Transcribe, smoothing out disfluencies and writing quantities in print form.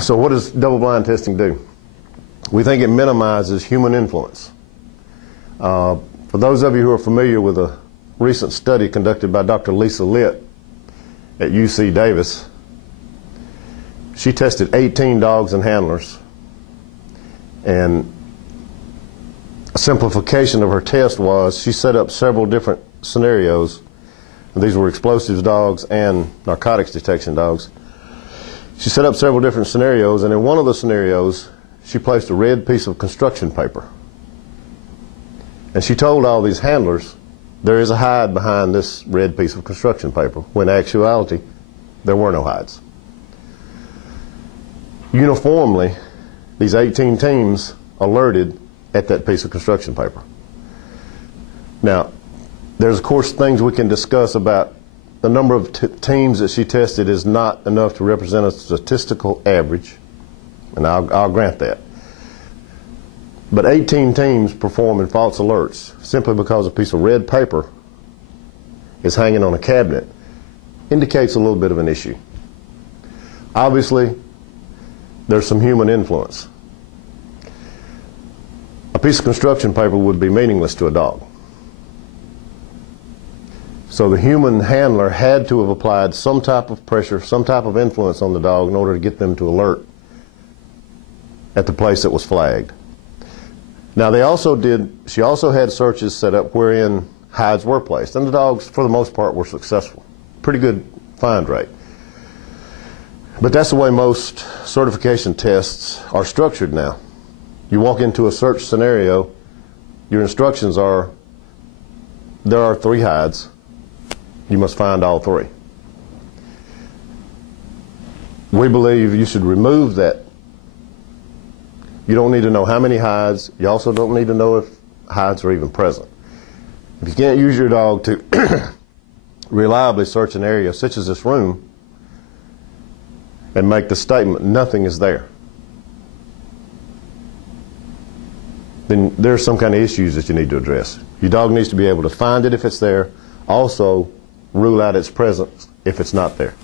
So what does double-blind testing do? We think it minimizes human influence. For those of you who are familiar with a recent study conducted by Dr. Lisa Litt at UC Davis, she tested 18 dogs and handlers, and a simplification of her test was she set up several different scenarios. These were explosives dogs and narcotics detection dogs. She set up several different scenarios, and in one of the scenarios she placed a red piece of construction paper, and she told all these handlers there is a hide behind this red piece of construction paper, when in actuality there were no hides. Uniformly, these 18 teams alerted at that piece of construction paper. Now, there's of course things we can discuss about the number of teams that she tested is not enough to represent a statistical average, and I'll grant that. But 18 teams performing false alerts simply because a piece of red paper is hanging on a cabinet indicates a little bit of an issue. Obviously, there's some human influence. A piece of construction paper would be meaningless to a dog. So the human handler had to have applied some type of pressure, some type of influence on the dog in order to get them to alert at the place that was flagged. Now she also had searches set up wherein hides were placed, and the dogs for the most part were successful. Pretty good find rate. But that's the way most certification tests are structured now. You walk into a search scenario, your instructions are, there are 3 hides, you must find all 3. We believe you should remove that. You don't need to know how many hides. You also don't need to know if hides are even present. If you can't use your dog to reliably search an area such as this room and make the statement, nothing is there, then there's some kind of issues that you need to address. Your dog needs to be able to find it if it's there, also rule out its presence if it's not there.